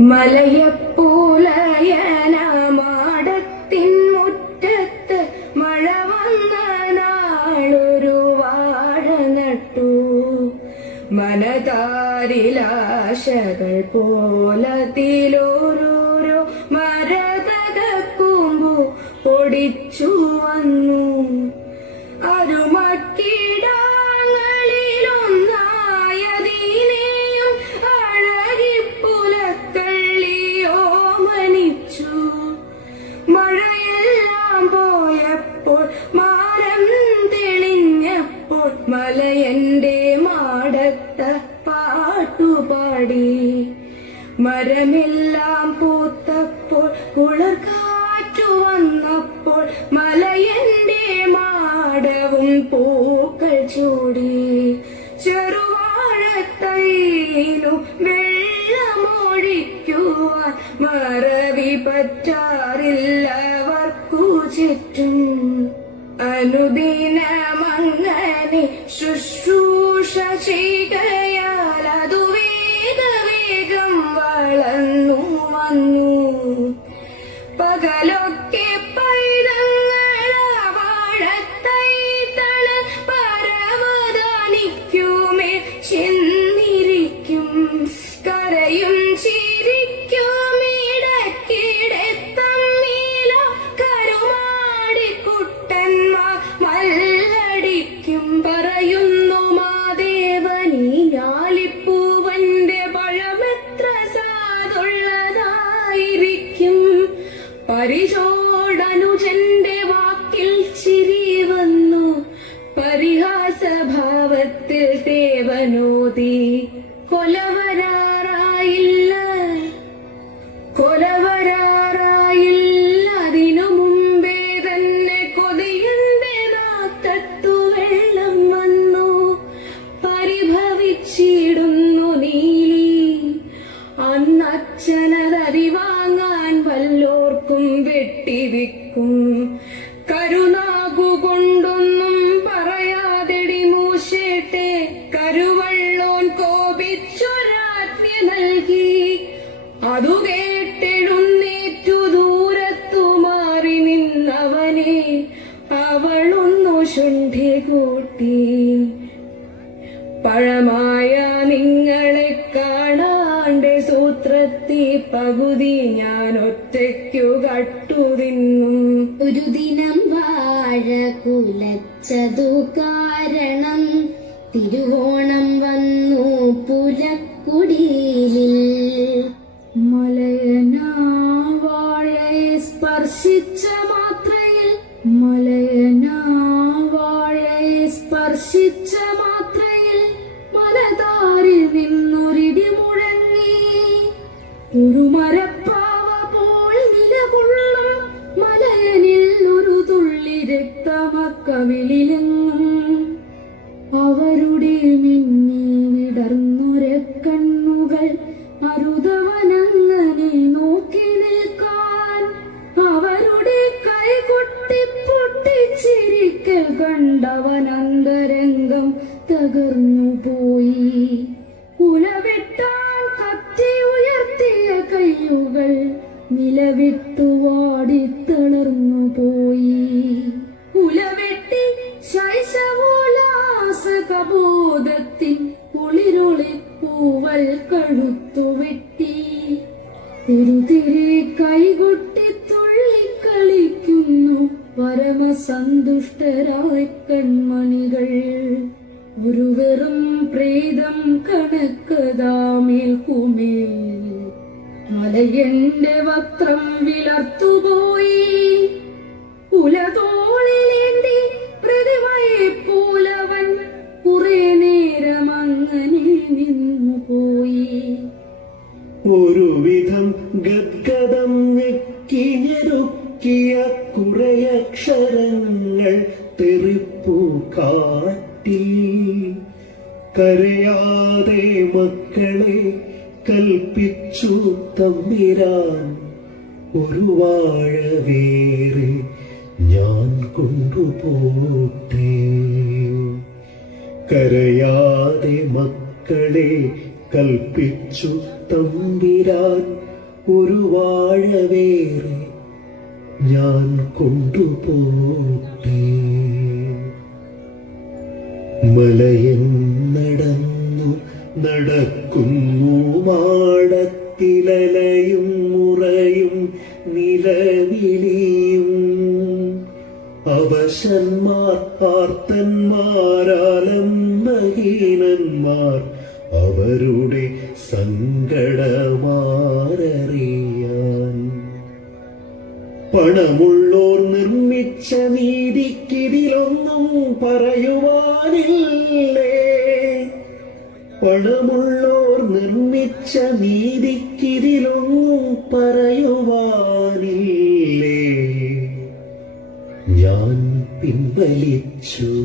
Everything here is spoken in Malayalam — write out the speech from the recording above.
മലയപ്പൂലയനമാടത്തിൻ മുറ്റത്ത് മഴ വന്ന നാളൊരു വാഴ നട്ടു. മനതാരിലാശകൾ പോലതിലോരോരോ മരതകക്കുമ്പു പൊടിച്ചു വന്നു. മഴയെല്ലാം പോയപ്പോൾ മാനം തെളിഞ്ഞപ്പോൾ മലയന്റെ മാടത്ത പാട്ടുപാടി. മരമെല്ലാം പൂത്തപ്പോൾ കുളിർക്കാറ്റു വന്നപ്പോൾ മലയന്റെ മാടവും പൂക്കൾ ചൂടി. ചെറുവാഴത്തൈനു വെള്ളമൊഴിക്കുവാൻ മറവി പറ്റാറില്ലവർക്കു ചുറ്റും അനുദിനമങ്ങനെ ശുശ്രൂഷ ചെയ്യുകയാൽ അതു വേഗ വേഗം വളർന്നു വന്നു. പകലൊക്കെ പൈതങ്ങള വാഴത്തൈ അന്നച്ഛനതരി വാങ്ങാൻ വല്ലോർക്കും വെട്ടിവിക്കും കരുനാകു കൊണ്ടൊന്നും പറയാതെടി മൂശേട്ടെ. കരുവള്ളോൻ കോപിച്ചൊരാജ്ഞ നൽകി. അതു കേട്ടെഴുന്നേറ്റു ദൂരത്തു മാറി നിന്നവനെ. അവളൊന്നു ശുണ്ഠി കൂട്ടി. പഴമായ നിങ്ങളെ കാണാണ്ട് സൂത്രത്തി പകുതി ഞാൻ ഒറ്റയ്ക്കു കട്ടുതിന്നും ഒരു ദിനം വാഴ കുലച്ചതു കാരണം തിരുവോണം വന്നു പുലക്കുടിയിലിൽ രക്തമക്കവിളിലെങ്ങും അവരുടെ മിന്നി വിടർന്നൊരു കണ്ണുകൾ മരുതവനങ്ങനെ നോക്കി നിൽക്കാൻ അവരുടെ കൈകൊട്ടി പൊട്ടിച്ചിരിക്കൽ കണ്ടവൻ അന്തരംഗം തകർന്നു പോയി. ഉലവെട്ടാൻ കത്തി ഉയർത്തിയ കയ്യുകൾ നിലവിട്ടു വാടിത്തളർന്നു പോയി. ഉലവെട്ടി ശൈശവോലാസകബോധത്തിൻ കുളിരുളി പൂവൽ കഴുത്തു വെട്ടി. തിരുതിരെ കൈകൊട്ടി തുള്ളിക്കളിക്കുന്നു പരമസന്തുഷ്ടരായ കൺമണികൾ. ഒരു വെറും പ്രേതം കണക്കതാമേൽക്കുമേൽ മലയന്റെ വക്രം വിളർത്തുപോയി ഒരുവിധം ഗദ്ഗതം ഞെക്കിഞ്ഞെരുക്കിയ കുറയക്ഷരങ്ങൾ തെറിപ്പു കാട്ടി കരയാതെ മക്കളെ കൽപ്പിച്ചു തമ്മിരാൻ ഒരു വാഴവേറെ ഞാൻ കൊണ്ടുപോട്ടെ. കരയാതെ മക്കളെ കൽപ്പിച്ചു തമ്പിരാൻ ഒരു വാഴവേറെ ഞാൻ കൊണ്ടുപോട്ടെ. മലയൻ നടന്നു നടക്കുന്നു മാടത്തിലലയും മുറയും നിലവിളിയും. അവശന്മാർ ആർത്തന്മാരാലം നഹീനന്മാർ അവരുടെ സങ്കടമാരറിയാൻ. പണമുള്ളോർ നിർമ്മിച്ച നീതിക്കിതിലൊന്നും പറയുവാനില്ലേ? പണമുള്ളോർ നിർമ്മിച്ച നീതിക്കിതിലൊന്നും പറയുവാനില്ലേ? ഞാൻ പിൻവലിച്ചു.